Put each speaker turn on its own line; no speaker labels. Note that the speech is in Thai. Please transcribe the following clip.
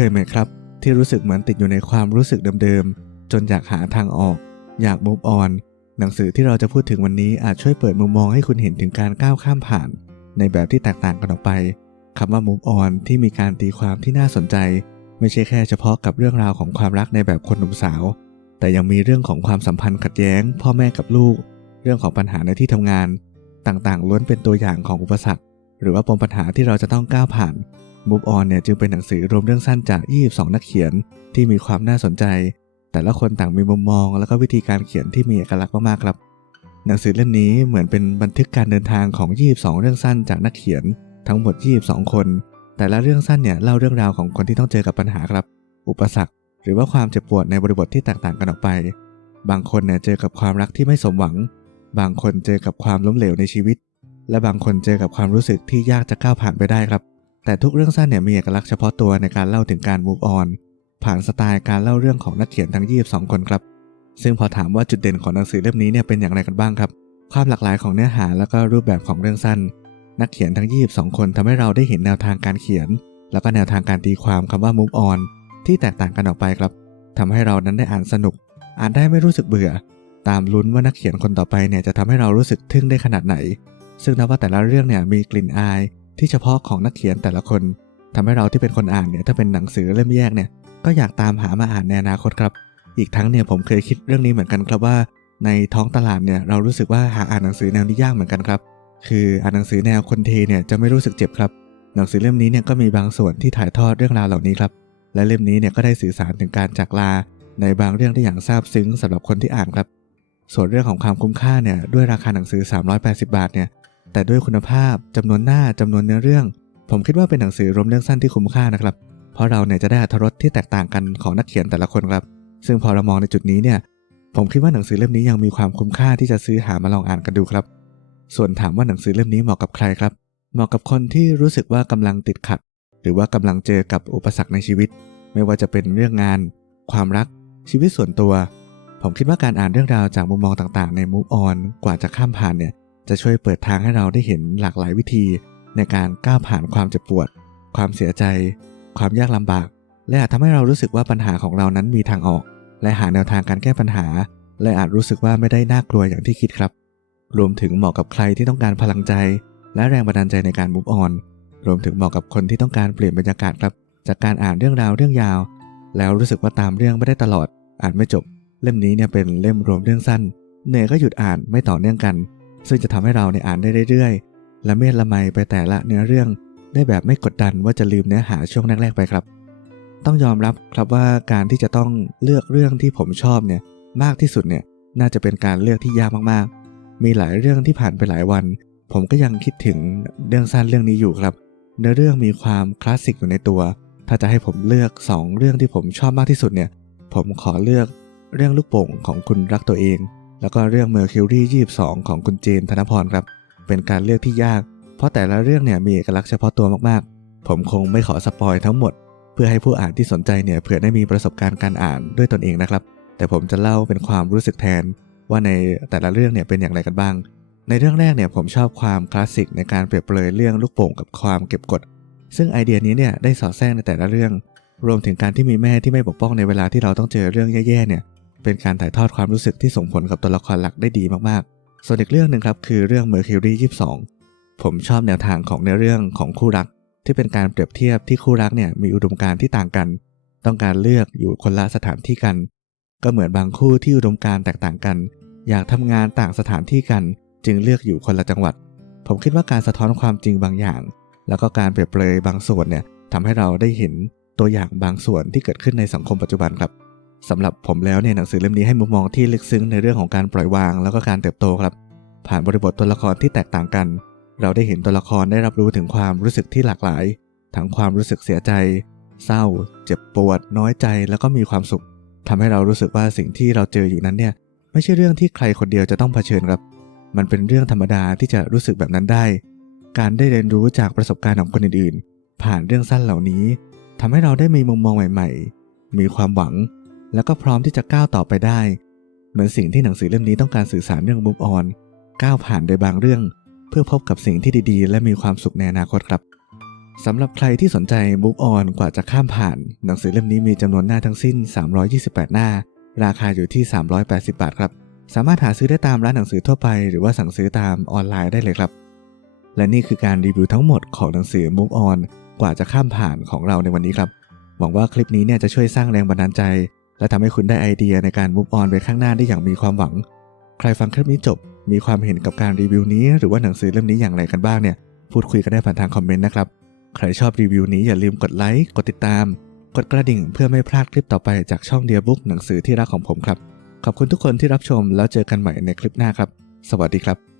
เคยไหมครับ ที่รู้สึกเหมือนติดอยู่ในความรู้สึกเดิมๆ จนอยากหาทางออก อยาก move on หนังสือที่เราจะพูดถึงวันนี้อาจช่วยเปิดมุมมองให้คุณเห็นถึงการก้าวข้ามผ่าน ในแบบที่แตกต่างกันออกไปคำว่า move on ที่มีการตีความที่น่าสนใจ ไม่ใช่แค่เฉพาะกับเรื่องราวของความรักในแบบคนหนุ่มสาว แต่ยังมีเรื่องของความสัมพันธ์ขัดแย้ง พ่อแม่กับลูก เรื่องของปัญหาในที่ทำงาน ต่างๆ ล้วนเป็นตัวอย่างของอุปสรรค หรือว่าปมปัญหาที่เราจะต้องก้าวผ่าน Move On เนี่ยจึงเป็นหนังสือรวมเรื่องสั้นจาก 22 นักเขียนที่มีความน่าสนใจ แต่ละคนต่างมีมุมมอง และก็วิธีการเขียนที่มีเอกลักษณ์มากๆครับ หนังสือเล่มนี้เหมือนเป็นบันทึกการเดินทางของ 22 เรื่องสั้นจากนักเขียน ทั้งหมด 22 คน แต่ละเรื่องสั้นเนี่ยเล่าเรื่องราวของคนที่ต้องเจอกับปัญหาครับ อุปสรรค หรือว่าความเจ็บปวดในบริบทที่แตกต่างกันออกไป บางคนเนี่ยเจอกับความรักที่ไม่สมหวัง บางคนเจอกับความล้มเหลวในชีวิต และบางคนเจอกับความรู้สึกที่ยากจะก้าวผ่านไปได้ครับ แต่ทุกเรื่องสั้นเนี่ยมีเอกลักษณ์เฉพาะตัวในการเล่าถึงการ move on ผ่านสไตล์การเล่าเรื่องของนักเขียนทั้ง 22 คนครับ ซึ่งพอถามว่าจุดเด่นของหนังสือเล่มนี้เนี่ยเป็นอย่างไรกันบ้างครับ ความหลากหลายของเนื้อหาและก็รูปแบบของเรื่องสั้น นักเขียนทั้ง 22 คนทำให้เราได้เห็นแนวทางการเขียน แล้วก็แนวทางการตีความคำว่า move on ที่แตกต่างกันออกไปครับทำให้เรานั้นได้อ่านสนุก อ่านได้ไม่รู้สึกเบื่อ ตามลุ้นว่านักเขียนคนต่อไปเนี่ยจะทำให้เรารู้สึกทึ่งได้ขนาดไหน ซึ่งนับว่าแต่ละเรื่องเนี่ยมีกลิ่นอาย ที่เฉพาะของนักเขียนแต่ละคนทำให้เราที่เป็นคนอ่านเนี่ยถ้าเป็นหนังสือเล่มแยกเนี่ยก็อยากตามหามาอ่านในอนาคตครับ อีกทั้งเนี่ยผมเคยคิดเรื่องนี้เหมือนกันครับว่า ในท้องตลาดเนี่ยเรารู้สึกว่าหาอ่านหนังสือแนวนี้ยากเหมือนกันครับ คืออ่านหนังสือแนวคนเทเนี่ยจะไม่รู้สึกเจ็บครับ หนังสือเล่มนี้เนี่ยก็มีบางส่วนที่ถ่ายทอดเรื่องราวเหล่านี้ครับ และเล่มนี้เนี่ยก็ได้สื่อสารถึงการจากลา ในบางเรื่องได้อย่างซาบซึ้งสำหรับคนที่อ่านครับ ส่วนเรื่องของความคุ้มค่าเนี่ยด้วยราคาหนังสือ 380 บาทเนี่ย แต่ด้วยคุณภาพจำนวนหน้าจำนวนเนื้อเรื่อง ผมคิดว่าเป็นหนังสือรวมเรื่องสั้นที่คุ้มค่านะครับ เพราะเราเนี่ยจะได้อรรถรสที่แตกต่างกันของนักเขียนแต่ละคนครับ ซึ่งพอเรามองในจุดนี้เนี่ยผมคิดว่าหนังสือเล่มนี้ยังมีความคุ้มค่าที่จะซื้อหามาลองอ่านกันดูครับ ส่วนถามว่าหนังสือเล่มนี้เหมาะกับใครครับ เหมาะกับคนที่รู้สึกว่ากำลังติดขัด หรือว่ากำลังเจอกับอุปสรรคในชีวิต ไม่ว่าจะเป็นเรื่องงาน ความรัก ชีวิตส่วนตัว ผมคิดว่าการอ่านเรื่องราวจากมุมมองต่างๆ ใน Move On กว่าจะข้ามผ่านเนี่ย จะช่วยเปิดทางให้เราได้เห็นหลากหลายวิธีในการก้าวผ่านความเจ็บปวด ความเสียใจ ความยากลำบาก และอาจทำให้เรารู้สึกว่าปัญหาของเรานั้นมีทางออก และหาแนวทางการแก้ปัญหา และอาจรู้สึกว่าไม่ได้น่ากลัวอย่างที่คิดครับ รวมถึงเหมาะกับใครที่ต้องการพลังใจ และแรงบันดาลใจในการ Move On รวมถึงเหมาะกับคนที่ต้องการเปลี่ยนบรรยากาศครับ จากการอ่านเรื่องราวเรื่องยาว แล้วรู้สึกว่าตามเรื่องไม่ได้ตลอด อ่านไม่จบ เล่มนี้เนี่ยเป็นเล่มรวมเรื่องสั้นเหนื่อยก็หยุดอ่านไม่ต่อเนื่องกัน ซึ่งจะทำให้เราเนี่ยอ่านได้เรื่อยๆ และเมตละไมไปแต่ละเนื้อเรื่องได้แบบไม่กดดันว่าจะลืมเนื้อหาช่วงแรกๆไปครับ ต้องยอมรับครับว่าการที่จะต้องเลือกเรื่องที่ผมชอบเนี่ยมากที่สุดเนี่ยน่าจะเป็นการเลือกที่ยากมากๆ มีหลายเรื่องที่ผ่านไปหลายวัน ผมก็ยังคิดถึงเรื่องสั้นเรื่องนี้อยู่ครับ เนื้อเรื่องมีความคลาสสิกอยู่ในตัว ถ้าจะให้ผมเลือก 2 เรื่องที่ผมชอบมากที่สุดเนี่ยผมขอเลือกเรื่องลูกโป่งของคุณรักตัวเอง แล้วก็เรื่องเมอร์คิวรี่22 ของคุณเจนธนพรครับ เป็นการเลือกที่ยาก เพราะแต่ละเรื่องเนี่ยมีเอกลักษณ์เฉพาะตัวมากๆ ผมคงไม่ขอสปอยทั้งหมด เพื่อให้ผู้อ่านที่สนใจเนี่ยเผื่อได้มีประสบการณ์การอ่านด้วยตนเองนะครับ แต่ผมจะเล่าเป็นความรู้สึกแทน ว่าในแต่ละเรื่องเนี่ยเป็นอย่างไรกันบ้าง ในเรื่องแรกเนี่ยผมชอบความคลาสสิกในการเปรียบเปรยเรื่องลูกโป่งกับความเก็บกด ซึ่งไอเดียนี้เนี่ยได้สอดแทรกในแต่ละเรื่อง รวมถึงการที่มีแม่ที่ไม่ปกป้องในเวลาที่เราต้องเจอเรื่องแย่ๆเนี่ย เป็นการถ่ายทอดความรู้สึกที่ส่งผลกับตัวละครหลักได้ดีมากๆ ส่วนอีกเรื่องหนึ่งครับคือเรื่อง Mercury 22 ผมชอบแนวทางของเนื้อเรื่องของคู่รัก ที่เป็นการเปรียบเทียบที่คู่รักเนี่ยมีอุดมการณ์ที่ต่างกัน ต้องการเลือกอยู่คนละสถานที่กัน ก็เหมือนบางคู่ที่อุดมการณ์แตกต่างกัน อยากทำงานต่างสถานที่กัน จึงเลือกอยู่คนละจังหวัด ผมคิดว่าการสะท้อนความจริงบางอย่าง แล้วก็การเปรียบเปรยบางส่วนเนี่ยทำให้เราได้เห็นตัวอย่างบางส่วนที่เกิดขึ้นในสังคมปัจจุบันครับ สำหรับผมแล้วเนี่ยหนังสือเล่มนี้ให้มุมมองที่ลึกซึ้งในเรื่องของการปล่อยวาง แล้วก็การเติบโตครับ ผ่านบริบทตัวละครที่แตกต่างกัน เราได้เห็นตัวละครได้รับรู้ถึงความรู้สึกที่หลากหลาย ทั้งความรู้สึกเสียใจ เศร้า เจ็บปวด น้อยใจแล้วก็มีความสุขทำให้เรารู้สึกว่าสิ่งที่เราเจออยู่นั้นเนี่ยไม่ใช่เรื่องที่ใครคนเดียวจะต้องเผชิญครับ มันเป็นเรื่องธรรมดาที่จะรู้สึกแบบนั้นได้ การได้เรียนรู้จากประสบการณ์ของคนอื่นๆ ผ่านเรื่องสั้นเหล่านี้ทำให้เราได้มีมุมมองใหม่ ๆ มีความหวัง แล้วก็พร้อมที่จะก้าวต่อไปได้ เหมือนสิ่งที่หนังสือเล่มนี้ต้องการสื่อสารเรื่อง move on ก้าวผ่านโดยบางเรื่อง เพื่อพบกับสิ่งที่ดีๆ และมีความสุขในอนาคตครับสำหรับใครที่สนใจ Move On กว่าจะข้ามผ่าน หนังสือเล่มนี้มีจำนวนหน้าทั้งสิ้น 328 หน้า ราคาอยู่ที่ 380 บาทครับ สามารถหาซื้อได้ตามร้านหนังสือทั่วไป หรือว่าสั่งซื้อตามออนไลน์ได้เลยครับ และนี่คือการรีวิวทั้งหมดของหนังสือ Move On กว่าจะข้ามผ่านของเราในวันนี้ครับ หวังว่าคลิปนี้เนี่ยจะช่วยสร้างแรงบันดาลใจ และทำให้คุณได้ไอเดียในการ move on ไปข้างหน้าได้อย่างมีความหวัง ใครฟังคลิปนี้จบ มีความเห็นกับการรีวิวนี้ หรือว่าหนังสือเล่มนี้อย่างไรกันบ้างเนี่ย พูดคุยกันได้ผ่านทางคอมเมนต์นะครับ ใครชอบรีวิวนี้อย่าลืมกดไลค์ กดติดตาม กดกระดิ่งเพื่อไม่พลาดคลิปต่อไปจากช่องเดียบุ๊กหนังสือที่รักของผมครับ ขอบคุณทุกคนที่รับชมแล้วเจอกันใหม่ในคลิปหน้าครับ สวัสดีครับ